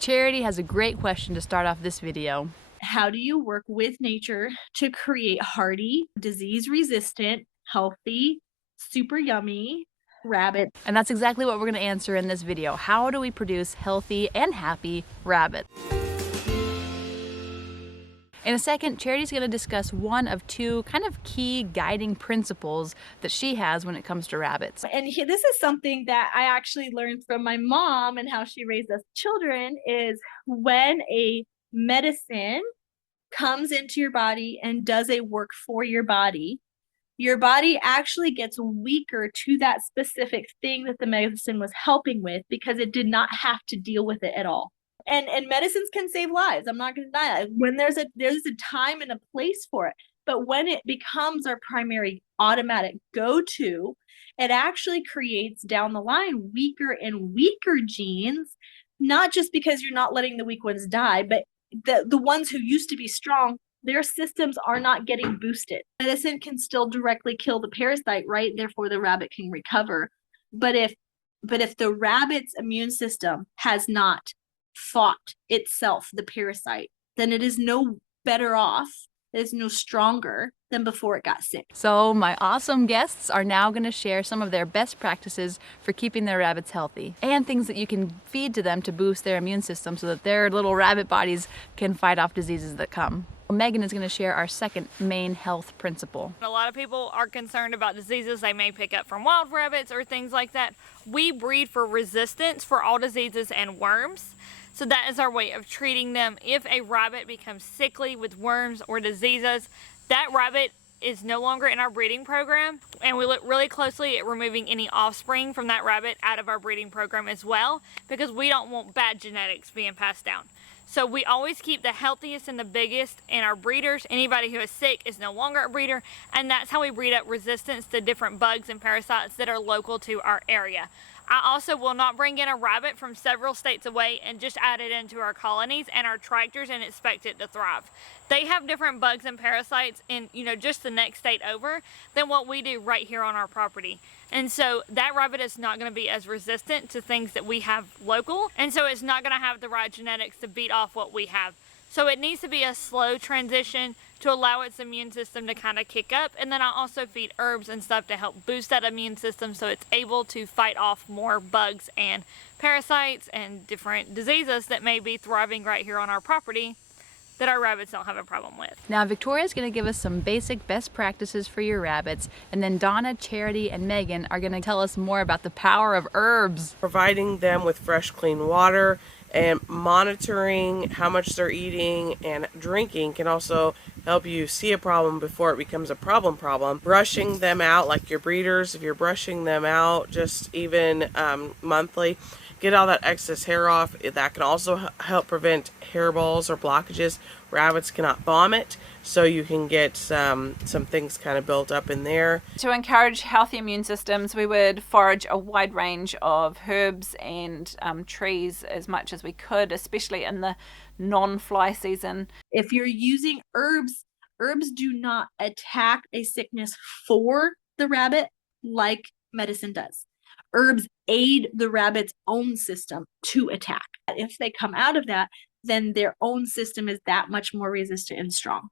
Charity has a great question to start off this video. How do you work with nature to create hardy, disease-resistant, healthy, super yummy rabbits? And that's exactly what we're going to answer in this video. How do we produce healthy and happy rabbits? In a second, Charity's going to discuss one of two kind of key guiding principles that she has when it comes to rabbits. And this is something that I actually learned from my mom and how she raised us children is when a medicine comes into your body and does a work for your body actually gets weaker to that specific thing that the medicine was helping with because it did not have to deal with it at all. And medicines can save lives. I'm not going to deny that. When there's a time and a place for it. But when it becomes our primary automatic go-to, it actually creates down the line weaker and weaker genes, not just because you're not letting the weak ones die, but the ones who used to be strong, their systems are not getting boosted. Medicine can still directly kill the parasite, right? Therefore, the rabbit can recover. But if the rabbit's immune system has not fought itself, the parasite, then it is no better off, it is no stronger than before it got sick. So my awesome guests are now going to share some of their best practices for keeping their rabbits healthy and things that you can feed to them to boost their immune system so that their little rabbit bodies can fight off diseases that come. Megan is going to share our second main health principle. A lot of people are concerned about diseases they may pick up from wild rabbits or things like that. We breed for resistance for all diseases and worms. So that is our way of treating them. If a rabbit becomes sickly with worms or diseases, that rabbit is no longer in our breeding program, and we look really closely at removing any offspring from that rabbit out of our breeding program as well, because we don't want bad genetics being passed down. So we always keep the healthiest and the biggest in our breeders. Anybody who is sick is no longer a breeder, and that's how we breed up resistance to different bugs and parasites that are local to our area. I also will not bring in a rabbit from several states away and just add it into our colonies and our tractors and expect it to thrive. They have different bugs and parasites in, just the next state over than what we do right here on our property. And so that rabbit is not going to be as resistant to things that we have local, and so it's not going to have the right genetics to beat off what we have. So it needs to be a slow transition to allow its immune system to kind of kick up. And then I also feed herbs and stuff to help boost that immune system so it's able to fight off more bugs and parasites and different diseases that may be thriving right here on our property that our rabbits don't have a problem with. Now Victoria's going to give us some basic best practices for your rabbits, and then Donna, Charity, and Megan are going to tell us more about the power of herbs. Providing them with fresh, clean water and monitoring how much they're eating and drinking can also help you see a problem before it becomes a problem. Brushing them out like your breeders, if you're brushing them out just even monthly, get all that excess hair off. That can also help prevent hairballs or blockages. Rabbits cannot vomit, so you can get some things kind of built up in there. To encourage healthy immune systems, we would forage a wide range of herbs and trees as much as we could, especially in the non-fly season. If you're using herbs do not attack a sickness for the rabbit like medicine does. Herbs aid the rabbit's own system to attack. If they come out of that, then their own system is that much more resistant and strong.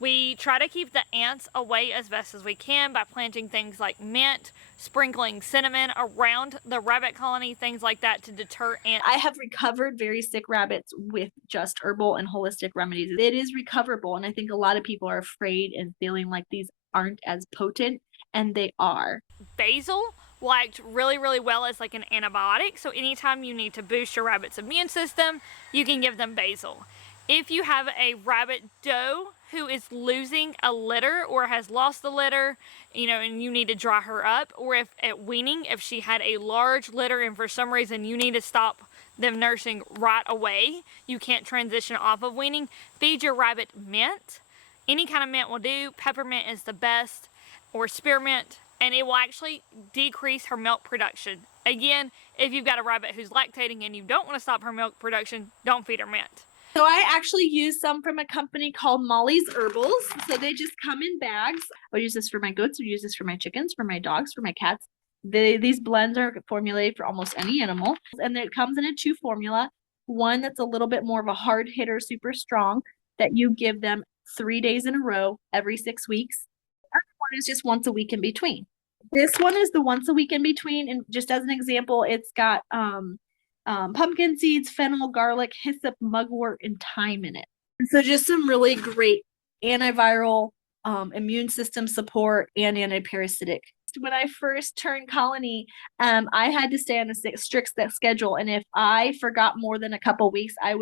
We try to keep the ants away as best as we can by planting things like mint, sprinkling cinnamon around the rabbit colony, things like that to deter ants. I have recovered very sick rabbits with just herbal and holistic remedies. It is recoverable, and I think a lot of people are afraid and feeling like these aren't as potent, and they are. Basil will act really, really well as like an antibiotic. So anytime you need to boost your rabbit's immune system, you can give them basil. If you have a rabbit doe who is losing a litter or has lost the litter, and you need to dry her up, or if at weaning, if she had a large litter and for some reason you need to stop them nursing right away, you can't transition off of weaning, feed your rabbit mint. Any kind of mint will do. Peppermint is the best, or spearmint, and it will actually decrease her milk production. Again, if you've got a rabbit who's lactating and you don't want to stop her milk production, don't feed her mint. So I actually use some from a company called Molly's Herbals. So they just come in bags. I'll use this for my goats. I'll use this for my chickens, for my dogs, for my cats. These blends are formulated for almost any animal. And it comes in a 2 formula. one that's a little bit more of a hard hitter, super strong, that you give them 3 days in a row every 6 weeks. The other one is just once a week in between. This one is the once a week in between, and just as an example, it's got pumpkin seeds, fennel, garlic, hyssop, mugwort, and thyme in it. And so just some really great antiviral, immune system support and antiparasitic. When I first turned colony, I had to stay on a strict schedule, and if I forgot more than a couple weeks, a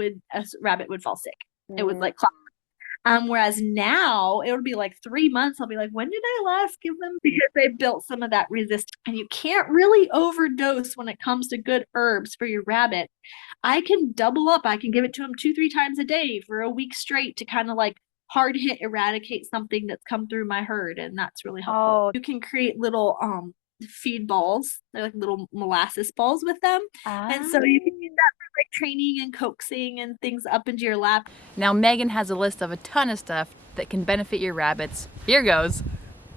rabbit would fall sick. It was like clockwork. Whereas now it would be like 3 months. I'll be like, when did I last give them? Because they built some of that resistance. And you can't really overdose when it comes to good herbs for your rabbit. I can double up. I can give it to them 2-3 times a day for a week straight to kind of like hard hit eradicate something that's come through my herd. And that's really helpful. You can create little feed balls. They're like little molasses balls with them. And so you can use that for like training and coaxing and things up into your lap. Now Megan has a list of a ton of stuff that can benefit your rabbits. Here goes.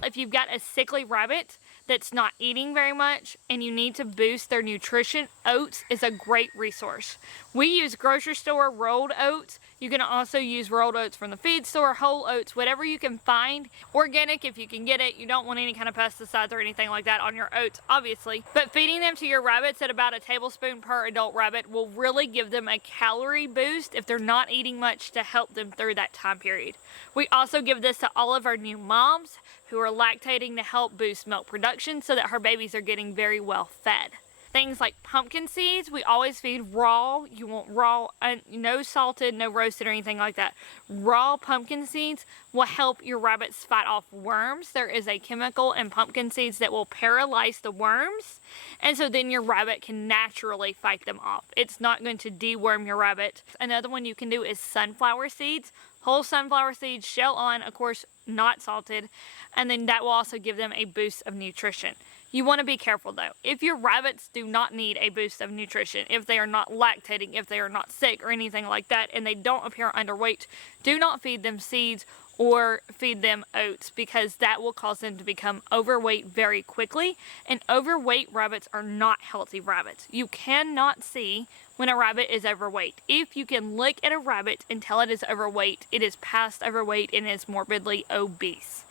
If you've got a sickly rabbit that's not eating very much and you need to boost their nutrition, oats is a great resource. We use grocery store rolled oats. You can also use rolled oats from the feed store, whole oats, whatever you can find. Organic if you can get it. You don't want any kind of pesticides or anything like that on your oats, obviously. But feeding them to your rabbits at about a tablespoon per adult rabbit will really give them a calorie boost if they're not eating much to help them through that time period. We also give this to all of our new moms who are lactating to help boost milk production so that her babies are getting very well fed. Things like pumpkin seeds, we always feed raw. You want raw, no salted, no roasted or anything like that. Raw pumpkin seeds will help your rabbits fight off worms. There is a chemical in pumpkin seeds that will paralyze the worms, and so then your rabbit can naturally fight them off. It's not going to deworm your rabbit. Another one you can do is sunflower seeds. Whole sunflower seeds, shell on, of course, not salted, and then that will also give them a boost of nutrition. You want to be careful though. If your rabbits do not need a boost of nutrition, if they are not lactating, if they are not sick or anything like that, and they don't appear underweight, do not feed them seeds or feed them oats, because that will cause them to become overweight very quickly, and overweight rabbits are not healthy rabbits. You cannot see when a rabbit is overweight. If you can look at a rabbit and tell it is overweight, it is past overweight and is morbidly obese.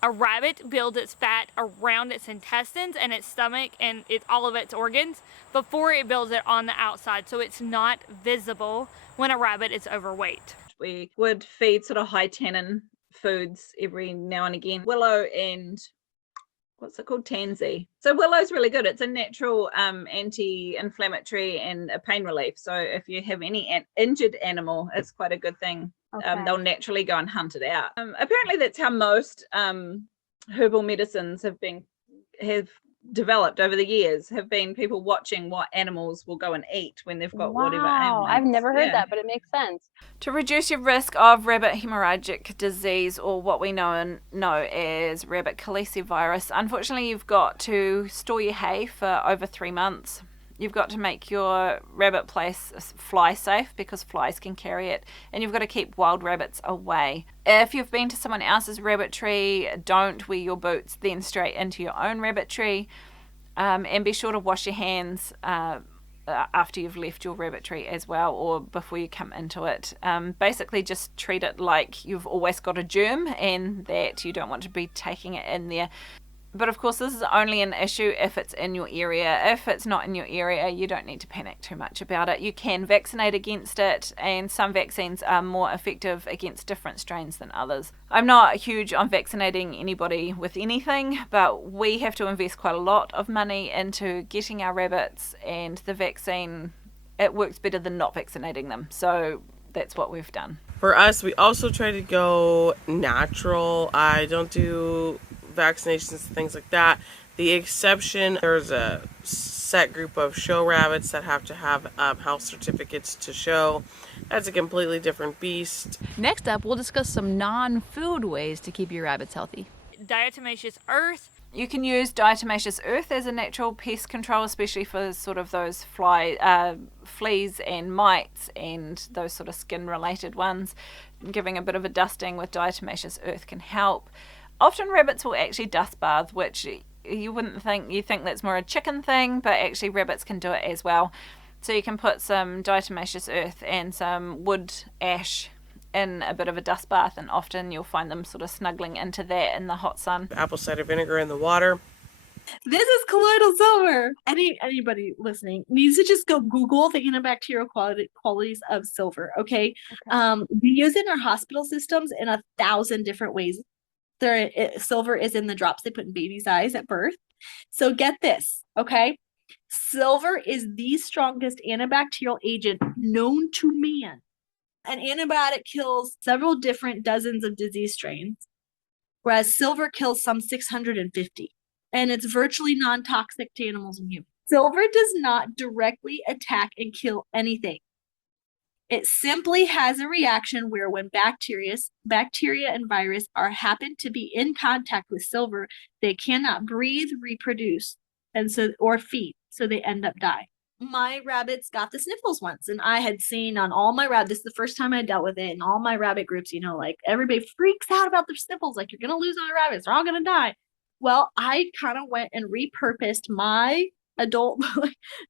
A rabbit builds its fat around its intestines and its stomach and all of its organs before it builds it on the outside, so it's not visible when a rabbit is overweight. We would feed sort of high tannin foods every now and again. Willow and what's it called? Tansy. So Willow's really good. It's a natural anti-inflammatory and a pain relief. So if you have any injured animal, it's quite a good thing. Okay. They'll naturally go and hunt it out. Apparently that's how most herbal medicines have developed over the years, have been people watching what animals will go and eat when they've got whatever ailments. I've never heard that, but it makes sense. To reduce your risk of rabbit hemorrhagic disease, or what we know as rabbit calicivirus, unfortunately you've got to store your hay for over 3 months. You've got to make your rabbit place fly safe, because flies can carry it, and you've got to keep wild rabbits away. If you've been to someone else's rabbitry, don't wear your boots then straight into your own rabbitry, and be sure to wash your hands after you've left your rabbitry as well, or before you come into it. Basically just treat it like you've always got a germ and that you don't want to be taking it in there. But of course, this is only an issue if it's in your area. If it's not in your area, you don't need to panic too much about it. You can vaccinate against it, and some vaccines are more effective against different strains than others. I'm not huge on vaccinating anybody with anything, but we have to invest quite a lot of money into getting our rabbits, and the vaccine, it works better than not vaccinating them. So that's what we've done. For us, we also try to go natural. I don't do vaccinations and things like that. The exception, there's a set group of show rabbits that have to have health certificates to show. That's a completely different beast. Next up, we'll discuss some non-food ways to keep your rabbits healthy. Diatomaceous earth. You can use diatomaceous earth as a natural pest control, especially for sort of those fleas and mites and those sort of skin related ones. Giving a bit of a dusting with diatomaceous earth can help. Often rabbits will actually dust bath, which you wouldn't think. You think that's more a chicken thing, but actually rabbits can do it as well. So you can put some diatomaceous earth and some wood ash in a bit of a dust bath, and often you'll find them sort of snuggling into that in the hot sun. Apple cider vinegar in the water. This is colloidal silver. Anybody listening needs to just go Google the antibacterial qualities of silver. Okay. We use it in our hospital systems in 1,000 different ways. Silver is in the drops they put in babies' eyes at birth. So get this, okay? Silver is the strongest antibacterial agent known to man. An antibiotic kills several different dozens of disease strains, whereas silver kills some 650. And it's virtually non-toxic to animals and humans. Silver does not directly attack and kill anything. It simply has a reaction where when bacteria and virus happen to be in contact with silver, they cannot breathe, reproduce, or feed, so they end up dying. My rabbits got the sniffles once, and I had seen on all my rabbits, this is the first time I dealt with it, in all my rabbit groups, like everybody freaks out about their sniffles, like you're gonna lose all the rabbits, they're all gonna die. Well, I kind of went and repurposed my adult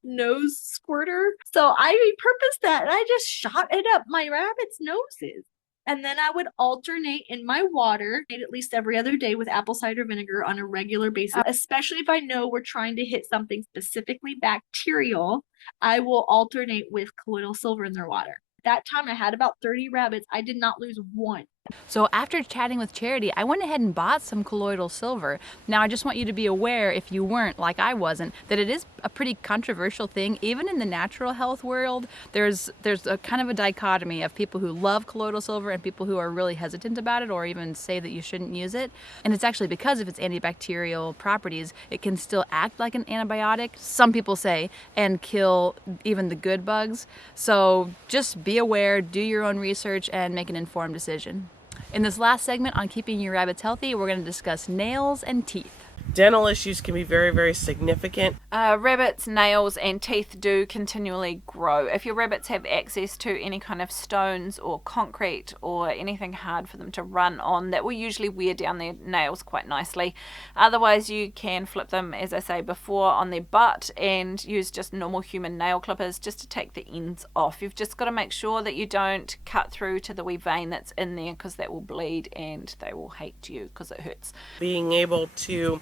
nose squirter. So I repurposed that and I just shot it up my rabbits' noses. And then I would alternate in my water at least every other day with apple cider vinegar on a regular basis, especially if I know we're trying to hit something specifically bacterial. I will alternate with colloidal silver in their water. That time I had about 30 rabbits. I did not lose one. So after chatting with Charity, I went ahead and bought some colloidal silver. Now I just want you to be aware, if you weren't, like I wasn't, that it is a pretty controversial thing. Even in the natural health world, there's a kind of a dichotomy of people who love colloidal silver and people who are really hesitant about it, or even say that you shouldn't use it. And it's actually because of its antibacterial properties, it can still act like an antibiotic, some people say, and kill even the good bugs. So just be aware, do your own research, and make an informed decision. In this last segment on keeping your rabbits healthy, we're going to discuss nails and teeth. Dental issues can be very, very significant. Rabbits' nails and teeth do continually grow. If your rabbits have access to any kind of stones or concrete or anything hard for them to run on, that will usually wear down their nails quite nicely. Otherwise, you can flip them, as I say before, on their butt and use just normal human nail clippers just to take the ends off. You've just got to make sure that you don't cut through to the wee vein that's in there, because that will bleed and they will hate you because it hurts. Being able to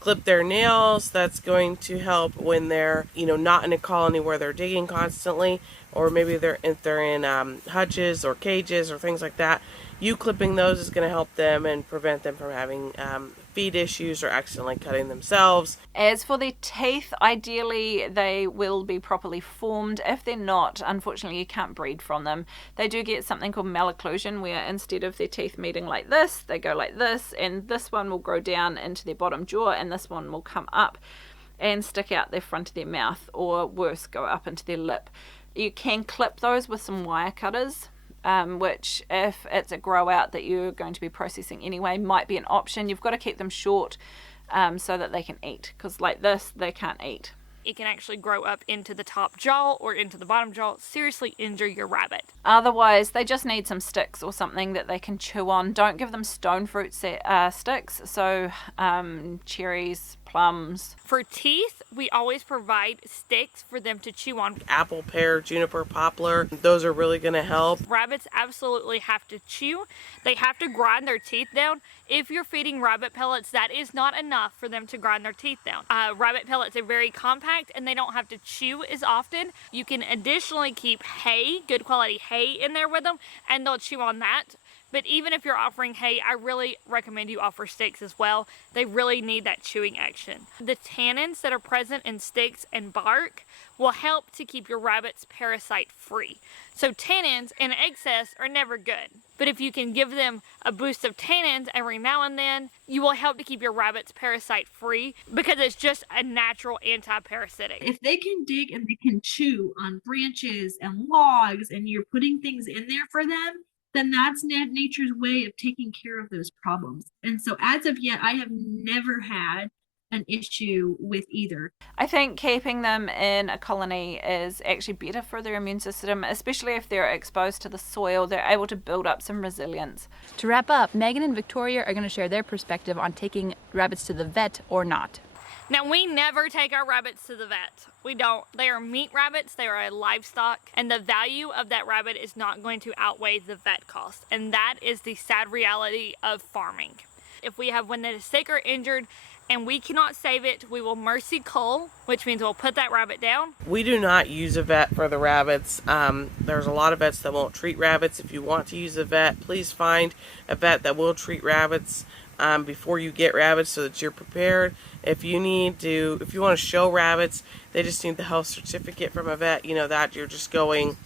clip their nails, that's going to help when they're not in a colony where they're digging constantly, or maybe they're in hutches or cages or things like that. You clipping those is going to help them and prevent them from having feed issues or accidentally cutting themselves. As for their teeth, ideally they will be properly formed. If they're not, unfortunately you can't breed from them. They do get something called malocclusion, where instead of their teeth meeting like this, they go like this, and this one will grow down into their bottom jaw and this one will come up and stick out the front of their mouth, or worse, go up into their lip. You can clip those with some wire cutters, which, if it's a grow out that you're going to be processing anyway, might be an option. You've got to keep them short so that they can eat, because like this they can't eat. It can actually grow up into the top jaw or into the bottom jaw, seriously injure your rabbit. Otherwise, they just need some sticks or something that they can chew on. Don't give them stone fruit sticks, so cherries, plums. For teeth, we always provide sticks for them to chew on. Apple, pear, juniper, poplar, those are really going to help. Rabbits absolutely have to chew. They have to grind their teeth down. If you're feeding rabbit pellets, that is not enough for them to grind their teeth down. Rabbit pellets are very compact and they don't have to chew as often. You can additionally keep hay, good quality hay in there with them, and they'll chew on that. But even if you're offering hay, I really recommend you offer sticks as well. They really need that chewing action. The tannins that are present in sticks and bark will help to keep your rabbits parasite free. So tannins in excess are never good. But if you can give them a boost of tannins every now and then, you will help to keep your rabbits parasite free, because it's just a natural anti-parasitic. If they can dig and they can chew on branches and logs and you're putting things in there for them, then that's nature's way of taking care of those problems. And so as of yet, I have never had an issue with either. I think keeping them in a colony is actually better for their immune system, especially if they're exposed to the soil. They're able to build up some resilience. To wrap up, Megan and Victoria are going to share their perspective on taking rabbits to the vet or not. Now, we never take our rabbits to the vet. We don't. They are meat rabbits. They are a livestock. And the value of that rabbit is not going to outweigh the vet cost. And that is the sad reality of farming. If we have one that is sick or injured and we cannot save it, we will mercy cull, which means we'll put that rabbit down. We do not use a vet for the rabbits. There's a lot of vets that won't treat rabbits. If you want to use a vet, please find a vet that will treat rabbits before you get rabbits so that you're prepared. If you want to show rabbits, they just need the health certificate from a vet. You know that you're just going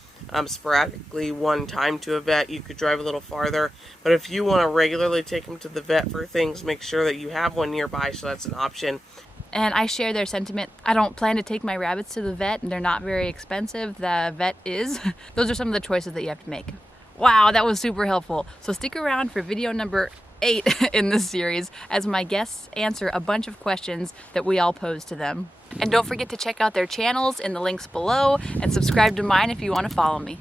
sporadically one time to a vet. You could drive a little farther, but if you want to regularly take them to the vet for things, make sure that you have one nearby, so that's an option. And I share their sentiment. I don't plan to take my rabbits to the vet, and they're not very expensive. The vet is. Those are some of the choices that you have to make. Wow, that was super helpful. So stick around for video number 8 in this series as my guests answer a bunch of questions that we all pose to them. And don't forget to check out their channels in the links below and subscribe to mine if you want to follow me.